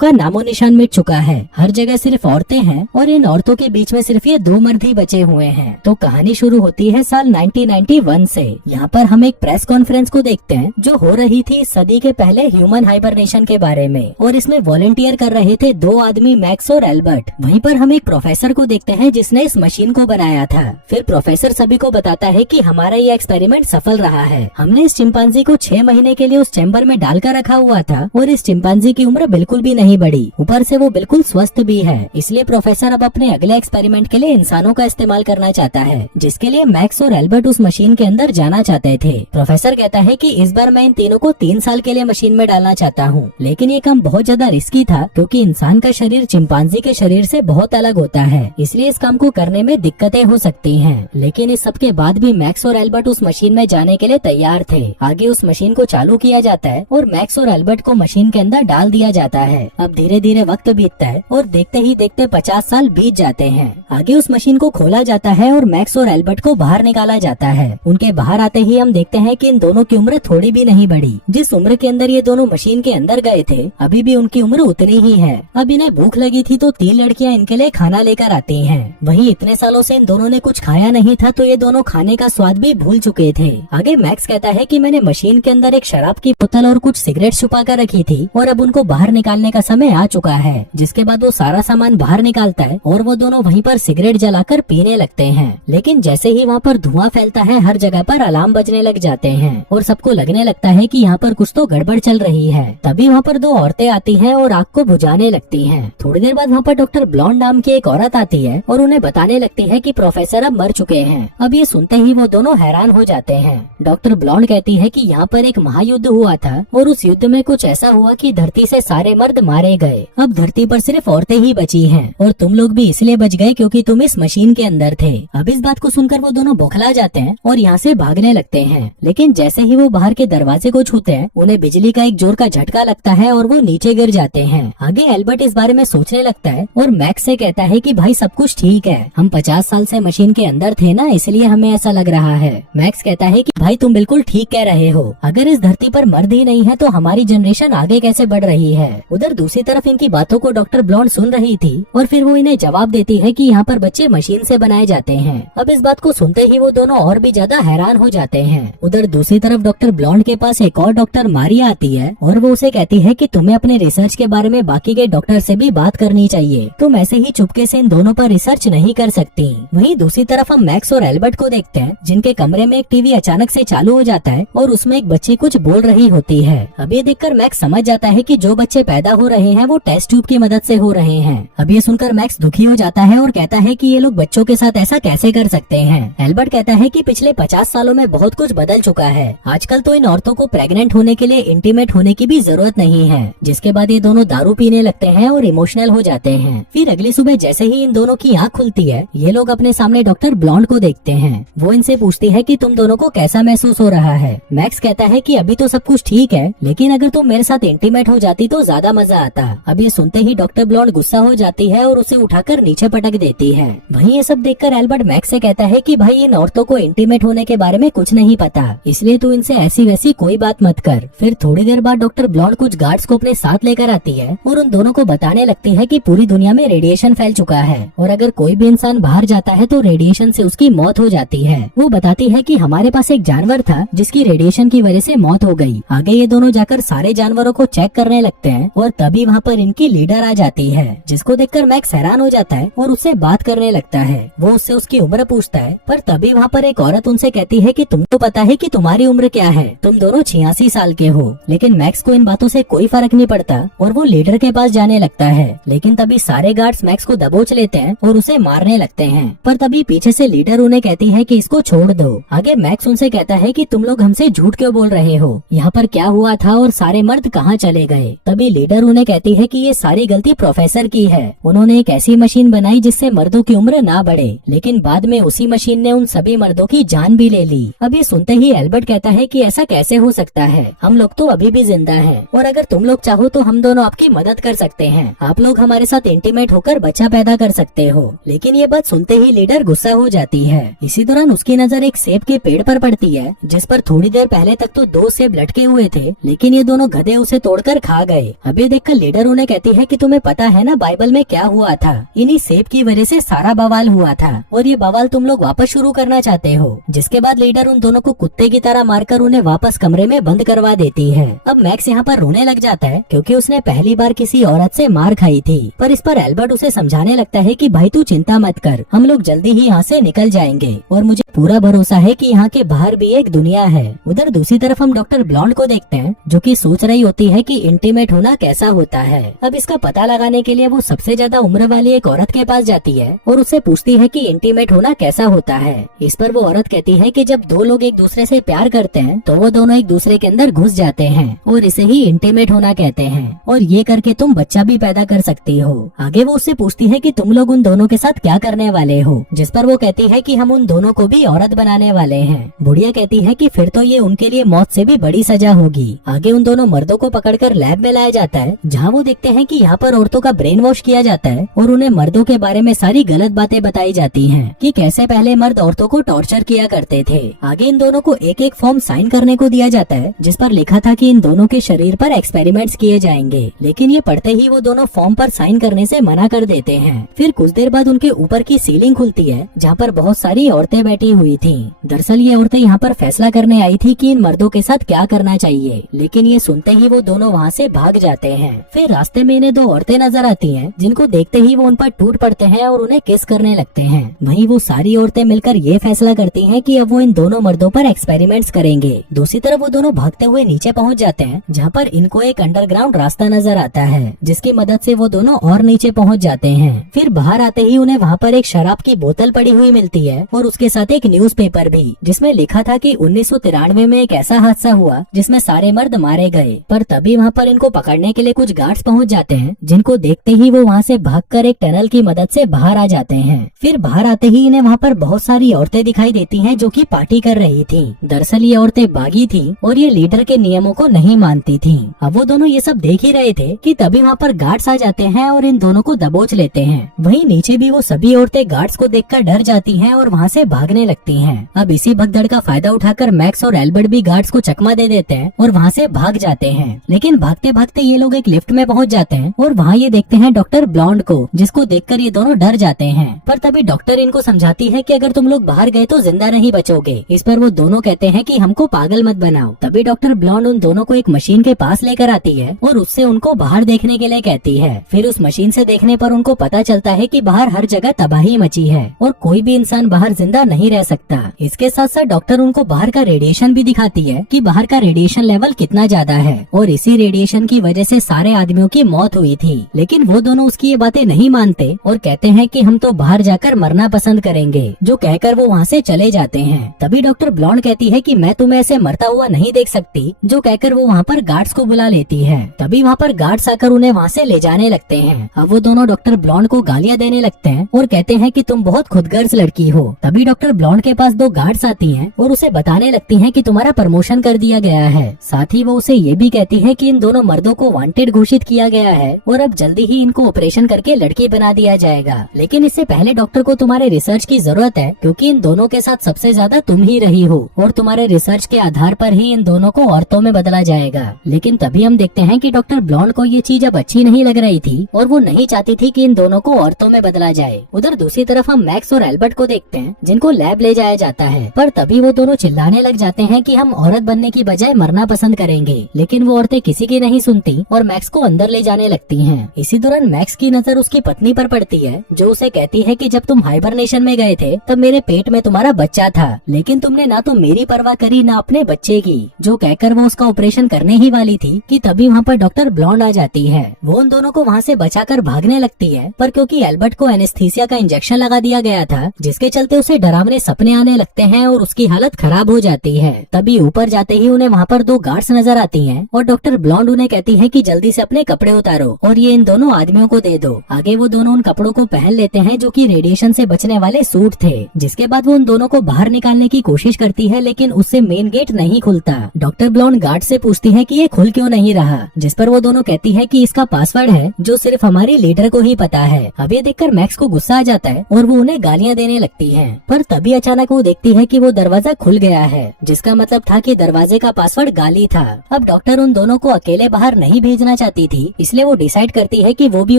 का नामो निशान मिट चुका है। हर जगह सिर्फ औरतें हैं और इन औरतों के बीच में सिर्फ ये 2 मर्द ही बचे हुए हैं। तो कहानी शुरू होती है साल 1991 से। यहाँ पर हम एक प्रेस कॉन्फ्रेंस को देखते हैं जो हो रही थी सदी के पहले ह्यूमन हाइबरनेशन के बारे में, और इसमें वॉलंटियर कर रहे थे 2 आदमी, मैक्स और एल्बर्ट। वहीं पर हम एक प्रोफेसर को देखते हैं जिसने इस मशीन को बनाया था। फिर प्रोफेसर सभी को बताता है कि हमारा ये एक्सपेरिमेंट सफल रहा है। हमने इस चिंपांजी को 6 महीने के लिए उस चैम्बर में डालकर रखा हुआ था और इस चिंपांजी की उम्र बिल्कुल भी नहीं बढ़ी, ऊपर से वो बिल्कुल स्वस्थ भी है। इसलिए प्रोफेसर अब अपने अगले एक्सपेरिमेंट के लिए इंसानों का इस्तेमाल करना चाहता है, जिसके लिए मैक्स और एल्बर्ट उस मशीन के अंदर जाना चाहते थे। प्रोफेसर कहता है कि इस बार मैं इन तीनों को 3 साल के लिए मशीन में डालना चाहता हूँ, लेकिन ये काम बहुत ज्यादा रिस्की था क्योंकि इंसान का शरीर चिंपांजी के शरीर से बहुत अलग होता है, इसलिए इस काम को करने में दिक्कतें हो सकती हैं। लेकिन इस सब के बाद भी मैक्स और एल्बर्ट उस मशीन में जाने के लिए तैयार थे। आगे उस मशीन को चालू किया जाता है और मैक्स और एल्बर्ट को मशीन के अंदर डाल दिया जाता है। अब धीरे धीरे वक्त बीतता है और देखते ही देखते 50 साल बीत जाते हैं। आगे उस मशीन को खोला जाता है और मैक्स और एल्बर्ट को बाहर निकाला जाता है। उनके बाहर आते ही हम देखते हैं कि इन दोनों की उम्र थोड़ी भी नहीं बढ़ी। जिस उम्र के अंदर ये दोनों मशीन के अंदर गए थे अभी भी उनकी उम्र उतनी ही है। अब इन्हें भूख लगी थी तो 3 लड़कियां इनके लिए खाना लेकर आती हैं। वहीं इतने सालों से इन दोनों ने कुछ खाया नहीं था तो ये दोनों खाने का स्वाद भी भूल चुके थे। आगे मैक्स कहता है कि मैंने मशीन के अंदर एक शराब की बोतल और कुछ सिगरेट छुपा कर रखी थी और अब उनको बाहर निकालने का समय आ चुका है। जिसके बाद वो सारा सामान बाहर निकालता है और वो दोनों वहीं पर सिगरेट जलाकर पीने लगते हैं। लेकिन जैसे ही वहाँ पर धुआं फैलता है हर जगह पर अलार्म बजने लग जाते हैं और सबको लगने लगता है कि यहाँ पर कुछ तो गड़बड़ चल रही है। तभी वहाँ पर 2 औरतें आती हैं और आग को बुझाने लगती हैं। थोड़ी देर बाद वहाँ पर डॉक्टर ब्लॉन्ड नाम की एक औरत आती है और उन्हें बताने लगती है कि प्रोफेसर अब मर चुके हैं। अब ये सुनते ही वो दोनों हैरान हो जाते हैं। डॉक्टर ब्लॉन्ड कहती है कि यहाँ पर एक महायुद्ध हुआ था और उस युद्ध में कुछ ऐसा हुआ कि धरती से सारे मर्द मारे गए। अब धरती पर सिर्फ औरतें ही बची हैं और तुम लोग भी इसलिए बच गए क्योंकि तुम इस मशीन के अंदर थे। अब इस बात को सुनकर वो दोनों बौखला जाते हैं और यहाँ से भागने लगते हैं। लेकिन जैसे ही वो बाहर के दरवाजे को छूते हैं उन्हें बिजली का एक जोर का झटका लगता है और वो नीचे गिर जाते हैं। आगे एल्बर्ट इस बारे में सोचने लगता है और मैक्स से कहता है कि भाई सब कुछ ठीक है, हम 50 साल से मशीन के अंदर थे ना, इसलिए हमें ऐसा लग रहा है। मैक्स कहता है कि भाई तुम बिल्कुल ठीक कह रहे हो, अगर इस धरती पर मर्द ही नहीं है तो हमारी जनरेशन आगे कैसे बढ़ रही है। उधर दूसरी तरफ इनकी बातों को डॉक्टर ब्लॉन्ड सुन रही थी और फिर वो इन्हें जवाब देती है कि यहाँ पर बच्चे मशीन से बनाए जाते हैं। अब इस बात को सुनते ही वो दोनों और भी ज्यादा हैरान हो जाते हैं। उधर दूसरी तरफ डॉक्टर ब्लॉन्ड के पास एक और डॉक्टर मारिया आती है और वो उसे कहती है कि तुम्हें अपने रिसर्च के बारे में बाकी के डॉक्टर से भी बात करनी चाहिए, तुम ऐसे ही चुपके से इन दोनों पर रिसर्च नहीं कर सकती। वहीं दूसरी तरफ हम मैक्स और एल्बर्ट को देखते हैं जिनके कमरे में एक टीवी अचानक से चालू हो जाता है और उसमें एक बच्ची कुछ बोल रही होती है। अब ये देखकर मैक्स समझ जाता है कि जो बच्चे पैदा हो रहे हैं वो टेस्ट ट्यूब की मदद से हो रहे हैं। अब ये सुनकर मैक्स दुखी हो जाता है और कहता है कि ये लोग बच्चों के साथ ऐसा कैसे कर सकते हैं। एल्बर्ट कहता है कि पिछले 50 सालों में बहुत कुछ बदल चुका है, आजकल तो इन औरतों को प्रेग्नेंट होने के लिए इंटीमेट होने की भी जरूरत नहीं है। जिसके बाद ये दोनों दारू पीने लगते हैं और इमोशनल हो जाते हैं। फिर अगली सुबह जैसे ही इन दोनों की आँख खुलती है ये लोग अपने सामने डॉक्टर ब्लॉन्ड को देखते हैं। वो इनसे पूछती है कि तुम दोनों को कैसा महसूस हो रहा है। मैक्स कहता है कि अभी तो सब कुछ ठीक है, लेकिन अगर तुम मेरे साथ इंटीमेट हो जाती तो ज्यादा मजा आता। अब ये सुनते ही डॉक्टर ब्लॉन्ड गुस्सा हो जाती है और उसे उठाकर नीचे पटक देती है। वहीं ये सब देखकर एल्बर्ट मैक्स से कहता है कि भाई इन औरतों को इंटीमेट होने के बारे में कुछ नहीं पता, इसलिए तू इनसे ऐसी वैसी कोई बात मत कर। फिर थोड़ी देर बाद डॉक्टर ब्लॉन्ड कुछ गार्ड्स को अपने साथ लेकर आती है और उन दोनों को बताने लगती है कि पूरी दुनिया में रेडिएशन फैल चुका है और अगर कोई भी इंसान बाहर जाता है तो रेडिएशन से उसकी मौत हो जाती है। वो बताती है कि हमारे पास एक जानवर था जिसकी रेडिएशन की वजह से मौत हो गई। आगे ये दोनों जाकर सारे जानवरों को चेक करने लगते हैं और तभी वहाँ पर इनकी लीडर आ जाती है, जिसको देखकर मैक्स हैरान हो जाता है और उससे बात करने लगता है। वो उससे उसकी उम्र पूछता है पर तभी वहाँ पर एक औरत उनसे कहती है कि तुमको पता है कि तुम्हारी उम्र क्या है, तुम दोनों 86 साल के हो। लेकिन मैक्स को इन बातों से कोई फर्क नहीं पड़ता और वो लीडर के पास जाने लगता है। लेकिन तभी सारे गार्ड्स मैक्स को दबोच लेते हैं और उसे मारने लगते हैं। पर तभी पीछे से लीडर उन्हें कहती है कि इसको छोड़ दो। आगे मैक्स उनसे कहता है कि तुम लोग हमसे झूठ क्यों बोल रहे हो, यहाँ पर क्या हुआ था और सारे मर्द कहाँ चले गए। तभी लीडर उन्हें कहती है कि ये सारी गलती प्रोफेसर की है, उन्होंने एक ऐसी मशीन बनाई जिससे मर्दों की उम्र ना बढ़े, लेकिन बाद में उसी मशीन ने उन सभी मर्दों की जान भी ले ली। अब ये सुनते ही एल्बर्ट कहता है कि ऐसा कैसे हो सकता है, हम लोग तो अभी भी जिंदा हैं और अगर तुम लोग चाहो तो हम दोनों आपकी मदद कर सकते हैं, आप लोग हमारे साथ इंटीमेट होकर बच्चा पैदा कर सकते हो। लेकिन ये बात सुनते ही लीडर गुस्सा हो जाती है। इसी दौरान उसकी नजर एक सेब के पेड़ पर पड़ती है जिस पर थोड़ी देर पहले तक तो 2 सेब लटके हुए थे, लेकिन ये दोनों गधे उसे तोड़कर खा गए। अब ये देखकर देखकर लीडर उन्हें कहती है कि तुम्हें पता है ना बाइबल में क्या हुआ था, इन्हीं सेब की वजह से सारा बवाल हुआ था और ये बवाल तुम लोग वापस शुरू करना चाहते हो। जिसके बाद लीडर उन दोनों को कुत्ते की तरह मारकर उन्हें वापस कमरे में बंद करवा देती है। अब मैक्स यहाँ पर रोने लग जाता है क्योंकि उसने पहली बार किसी औरत से मार खाई थी। पर इस पर एल्बर्ट उसे समझाने लगता है कि भाई तू चिंता मत कर, हम लोग जल्दी ही यहाँ से निकल जाएंगे और मुझे पूरा भरोसा है कि यहाँ के बाहर भी एक दुनिया है। उधर दूसरी तरफ हम डॉक्टर ब्लॉन्ड को देखते हैं जो कि सोच रही होती है कि इंटीमेट होना कैसा होता है। अब इसका पता लगाने के लिए वो सबसे ज्यादा उम्र वाली एक औरत के पास जाती है और उससे पूछती है कि इंटीमेट होना कैसा होता है। इस पर वो औरत कहती है कि जब दो लोग एक दूसरे से प्यार करते हैं तो वो दोनों एक दूसरे के अंदर घुस जाते हैं और इसे ही इंटीमेट होना कहते हैं और ये करके तुम बच्चा भी पैदा कर सकती हो। आगे वो उससे पूछती है कि तुम लोग उन दोनों के साथ क्या करने वाले हो, जिस पर वो कहती है कि हम उन दोनों को भी औरत बनाने वाले हैं। बुढ़िया कहती है कि फिर तो ये उनके लिए मौत से भी बड़ी सजा होगी। आगे उन दोनों मर्दों को पकड़कर लैब में लाया जाता है जहाँ वो देखते हैं कि यहाँ पर औरतों का ब्रेन वॉश किया जाता है और उन्हें मर्दों के बारे में सारी गलत बातें बताई जाती हैं कि कैसे पहले मर्द औरतों को टॉर्चर किया करते थे। आगे इन दोनों को एक एक फॉर्म साइन करने को दिया जाता है जिस पर लिखा था कि इन दोनों के शरीर पर एक्सपेरिमेंट्स किए जाएंगे, लेकिन ये पढ़ते ही वो दोनों फॉर्म पर साइन करने से मना कर देते हैं। फिर कुछ देर बाद उनके ऊपर की सीलिंग खुलती है जहाँ पर बहुत सारी औरतें बैठी हुई थी। दरअसल ये औरतें यहाँ पर फैसला करने आई थी कि इन मर्दों के साथ क्या करना चाहिए, लेकिन ये सुनते ही वो दोनों वहाँ से भाग जाते हैं। फिर रास्ते में इन्हें दो औरतें नजर आती हैं जिनको देखते ही वो उन पर टूट पड़ते हैं और उन्हें किस करने लगते हैं। वहीं वो सारी औरतें मिलकर ये फैसला करती हैं कि अब वो इन दोनों मर्दों पर एक्सपेरिमेंट्स करेंगे। दूसरी तरफ वो दोनों भागते हुए नीचे पहुँच जाते हैं जहाँ पर इनको एक अंडरग्राउंड रास्ता नजर आता है जिसकी मदद से वो दोनों और नीचे पहुँच जाते हैं। फिर बाहर आते ही उन्हें वहाँ पर एक शराब की बोतल पड़ी हुई मिलती है और उसके साथ एक न्यूज़पेपर भी जिसमें लिखा था कि 1993 में एक ऐसा हादसा हुआ जिसमें सारे मर्द मारे गए। पर तभी वहाँ पर इनको पकड़ने के लिए कुछ गार्ड्स पहुँच जाते हैं जिनको देखते ही वो वहाँ से भागकर एक टनल की मदद से बाहर आ जाते हैं। फिर बाहर आते ही इन्हें वहाँ पर बहुत सारी औरतें दिखाई देती हैं जो कि पार्टी कर रही थी। दरअसल ये औरतें बागी थी और ये लीडर के नियमों को नहीं मानती थी। अब वो दोनों ये सब देख ही रहे थे कि तभी वहाँ पर गार्ड्स आ जाते हैं और इन दोनों को दबोच लेते हैं। वहीं नीचे भी वो सभी औरतें गार्ड्स को देखकर डर जाती हैं और वहाँ से भागने लगती हैं। अब इसी भगदड़ का फायदा उठाकर मैक्स और एल्बर्ट भी गार्ड्स को चकमा दे देते हैं और वहाँ से भाग जाते हैं। लेकिन भागते भागते ये लोग एक लिफ्ट में पहुँच जाते हैं और वहाँ ये देखते हैं डॉक्टर ब्लॉन्ड को, जिसको देखकर ये दोनों डर जाते हैं। पर तभी डॉक्टर इनको समझाती है कि अगर तुम लोग बाहर गए तो जिंदा नहीं बचोगे। इस पर वो दोनों कहते हैं कि हमको पागल मत बनाओ। तभी डॉक्टर ब्लॉन्ड उन दोनों को एक मशीन के पास लेकर आती है और उससे उनको बाहर देखने के लिए कहती है। फिर उस मशीन से देखने पर उनको पता चलता है कि बाहर हर जगह तबाही मची है और कोई भी इंसान बाहर जिंदा नहीं रह सकता। इसके साथ साथ डॉक्टर उनको बाहर का रेडिएशन भी दिखाती है कि बाहर का रेडिएशन लेवल कितना ज्यादा है और इसी रेडिएशन की वजह से सारे आदमियों की मौत हुई थी। लेकिन वो दोनों उसकी ये बातें नहीं मानते और कहते हैं कि हम तो बाहर जाकर मरना पसंद करेंगे, जो कहकर वो वहाँ से चले जाते हैं। तभी डॉक्टर ब्लॉन्ड कहती है कि मैं तुम्हें ऐसे मरता हुआ नहीं देख सकती, जो कहकर वो वहाँ पर गार्ड्स को बुला लेती है। तभी वहाँ पर गार्ड्स आकर उन्हें वहाँ से ले जाने लगते हैं। अब वो दोनों डॉक्टर ब्लॉन्ड को गालियाँ देने लगते हैं और कहते हैं कि तुम बहुत खुदगर्ज लड़की हो। तभी डॉक्टर ब्लॉन्ड के पास दो गार्ड्स आती हैं और उसे बताने लगती हैं कि तुम्हारा प्रमोशन कर दिया गया है। साथ ही वो उसे ये भी कहती है कि इन दोनों मर्दों को वांटेड घोषित किया गया है और अब जल्दी ही इनको ऑपरेशन करके लड़की बना दिया जाएगा। लेकिन इससे पहले डॉक्टर को तुम्हारे रिसर्च की जरूरत है, क्योंकि इन दोनों के साथ सबसे ज्यादा तुम ही रही हो और तुम्हारे रिसर्च के आधार पर ही इन दोनों को औरतों में बदला जाएगा। लेकिन तभी हम देखते हैं कि डॉक्टर ब्लॉन्ड को ये चीज अब अच्छी नहीं लग रही थी और वो नहीं चाहती थी कि इन दोनों को औरतों में बदला जाए। उधर दूसरी तरफ हम मैक्स और एल्बर्ट को देखते हैं जिनको लैब ले जाया जाता है। पर तभी वो दोनों चिल्लाने लग जाते हैं कि हम औरत बनने की बजाय मरना पसंद करेंगे। लेकिन वो औरतें किसी की नहीं सुनती और मैक्स को अंदर ले जाने लगती हैं। इसी दौरान मैक्स की नजर उसकी पत्नी पर पड़ती है, जो उसे कहती है कि जब तुम हाइबरनेशन में गए थे तब मेरे पेट में तुम्हारा बच्चा था, लेकिन तुमने ना तो मेरी परवाह करी ना अपने बच्चे की, जो कहकर वो उसका ऑपरेशन करने ही वाली थी कि तभी वहाँ पर डॉक्टर ब्लॉन्ड आ जाती है। वो उन दोनों को वहाँ से बचाकर भागने लगती है, पर क्योंकि एल्बर्ट को एनेस्थीसिया का इंजेक्शन लगा दिया गया था, जिसके चलते उसे डरावने सपने आने लगते हैं और उसकी हालत खराब हो जाती है। तभी ऊपर जाते ही उन्हें वहाँ पर दो गार्ड्स नजर आती हैं और डॉक्टर ब्लॉन्ड उन्हें कहती है कि जल्दी से अपने कपड़े उतारो और ये इन दोनों आदमियों को दे दो। आगे वो दोनों उन कपड़ों को पहन लेते हैं जो कि रेडिएशन से बचने वाले सूट थे। जिसके बाद वो उन दोनों को बाहर निकालने की कोशिश करती है, लेकिन उससे मेन गेट नहीं खुलता। डॉक्टर ब्लॉन्ड गार्ड से पूछती है कि ये खुल क्यों नहीं रहा, जिस पर वो दोनों कहती है कि इसका पासवर्ड है जो सिर्फ हमारी लीडर को ही पता है। अब ये देखकर मैक्स को गुस्सा आ जाता है और वो उन्हें गालियाँ देने लगती है। पर तभी अचानक वो देखती है कि वो दरवाजा खुल गया है, जिसका मतलब था कि दरवाजे का पासवर्ड गाली था। अब डॉक्टर उन दोनों को अकेले बाहर नहीं भेजना चाहती थी, इसलिए वो डिसाइड करती है कि वो भी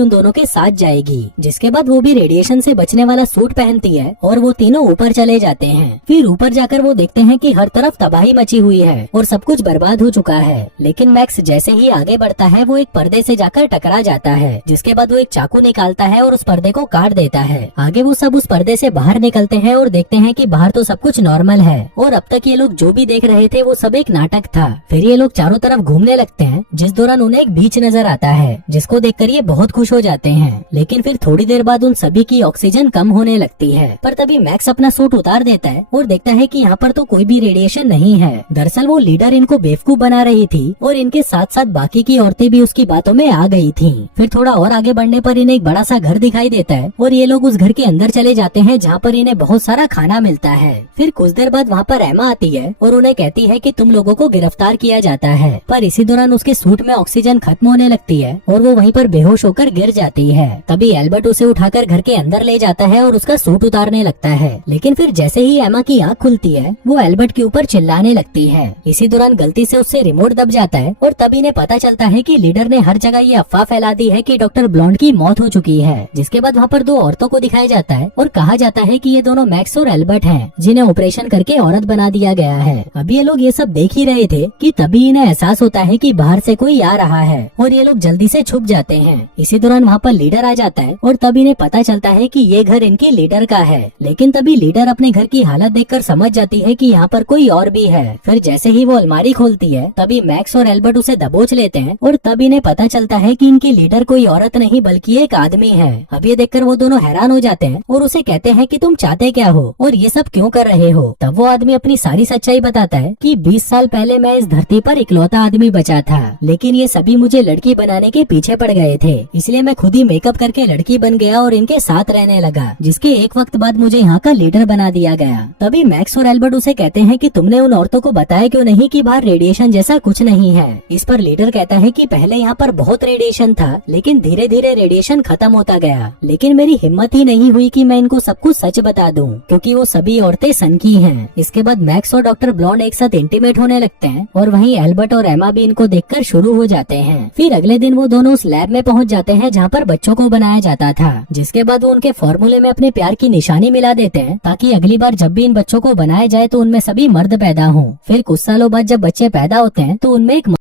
उन दोनों के साथ जाएगी। जिसके बाद वो भी रेडिएशन से बचने वाला सूट पहनती है और वो तीनों ऊपर चले जाते हैं। फिर ऊपर जाकर वो देखते हैं कि हर तरफ तबाही मची हुई है और सब कुछ बर्बाद हो चुका है। लेकिन मैक्स जैसे ही आगे बढ़ता है वो एक पर्दे से जाकर टकरा जाता है, जिसके बाद वो एक चाकू निकालता है और उस पर्दे को काट देता है। आगे वो सब उस पर्दे से बाहर निकलते हैं और देखते हैं कि बाहर तो सब कुछ नॉर्मल है और अब तक ये लोग जो भी देख रहे थे वो सब एक नाटक था। फिर ये लोग चारों तरफ घूमने लगते हैं, जिस दौरान उन्हें एक बीच नजर आता है, जिसको देखकर ये बहुत खुश हो जाते हैं। लेकिन फिर थोड़ी देर बाद उन सभी की ऑक्सीजन कम होने लगती है। पर तभी मैक्स अपना सूट उतार देता है और देखता है कि यहाँ पर तो कोई भी रेडिएशन नहीं है। दरअसल वो लीडर इनको बेवकूफ बना रही थी और इनके साथ साथ बाकी की औरतें भी उसकी बातों में आ गई थी। फिर थोड़ा और आगे बढ़ने पर इन्हें एक बड़ा सा घर दिखाई देता है और ये लोग उस घर के अंदर चले जाते हैं, जहाँ पर इन्हें बहुत सारा खाना मिलता है। फिर कुछ देर बाद वहाँ पर एमा आती है और उन्हें कहती है कि तुम लोगों को गिरफ्तार किया जाता है। पर इसी दौरान उसके सूट में ऑक्सीजन खत्म होने लगती है और वो वहीं पर बेहोश होकर गिर जाती है। तभी एल्बर्ट उसे उठाकर घर के अंदर ले जाता है और उसका सूट उतारने लगता है। लेकिन फिर जैसे ही एमा की आँख खुलती है वो एल्बर्ट के ऊपर चिल्लाने लगती है। इसी दौरान गलती से उससे रिमोट दब जाता है और तब इन्हें पता चलता है कि लीडर ने हर जगह ये अफवाह फैला दी है कि डॉक्टर ब्लॉन्ड की मौत हो चुकी है। जिसके बाद वहाँ पर दो औरतों को दिखाया जाता है और कहा जाता है कि ये दोनों मैक्स और एल्बर्ट हैं, जिन्हें ऑपरेशन करके औरत बना दिया गया है। अभी ये लोग ये सब देख ही रहे थे कि तभी इन्हें एहसास होता है कि बाहर से कोई आ रहा है और ये लोग जल्दी से छुप जाते हैं। इसी दौरान वहाँ पर लीडर आ जाता है और तब इन्हें पता चलता है कि ये घर इनके लीडर का है। लेकिन तभी लीडर अपने घर की हालत देखकर समझ जाती है कि यहाँ पर कोई और भी है। फिर जैसे ही वो अलमारी खोलती है तभी मैक्स और एल्बर्ट उसे दबोच लेते हैं और तब इन्हें पता चलता है कि इनके लीडर कोई औरत नहीं बल्कि एक आदमी है। अब ये देखकर वो दोनों हैरान हो जाते हैं और उसे कहते हैं कि तुम चाहते क्या हो और ये सब क्यों कर रहे हो। तब वो आदमी अपनी सारी सच्चाई बताता है कि 20 साल पहले मैं इस धरती पर इकलौता आदमी बचा था, लेकिन ये सभी मुझे लड़की बनाने के पीछे पड़ गए थे, इसलिए मैं खुद ही मेकअप करके लड़की बन गया और इनके साथ रहने लगा, जिसके एक वक्त बाद मुझे यहाँ का लीडर बना दिया गया। तभी मैक्स और एल्बर्ट उसे कहते हैं कि तुमने उन औरतों को बताया क्यों नहीं कि बाहर रेडिएशन जैसा कुछ नहीं है। इस पर लीडर कहता है कि पहले यहाँ पर बहुत रेडिएशन था, लेकिन धीरे धीरे रेडिएशन खत्म होता गया, लेकिन मेरी हिम्मत ही नहीं हुई कि मैं इनको सब कुछ सच बता दूं, क्योंकि वो सभी औरतें सनकी हैं। इसके बाद मैक्स और डॉक्टर ब्लॉन्ड एक साथ इंटीमेट होने लगते हैं और वहीं एल्बर्ट और एमा भी इनको देखकर शुरू हो जाते हैं। फिर अगले दिन वो दोनों उस लैब में पहुंच जाते हैं जहाँ पर बच्चों को बनाया जाता था, जिसके बाद वो उनके फॉर्मूले में अपने प्यार की निशानी मिला देते हैं ताकि अगली बार जब भी इन बच्चों को बनाया जाए तो उनमें सभी मर्द पैदा हों। फिर कुछ सालों बाद जब बच्चे पैदा होते हैं तो उनमें एक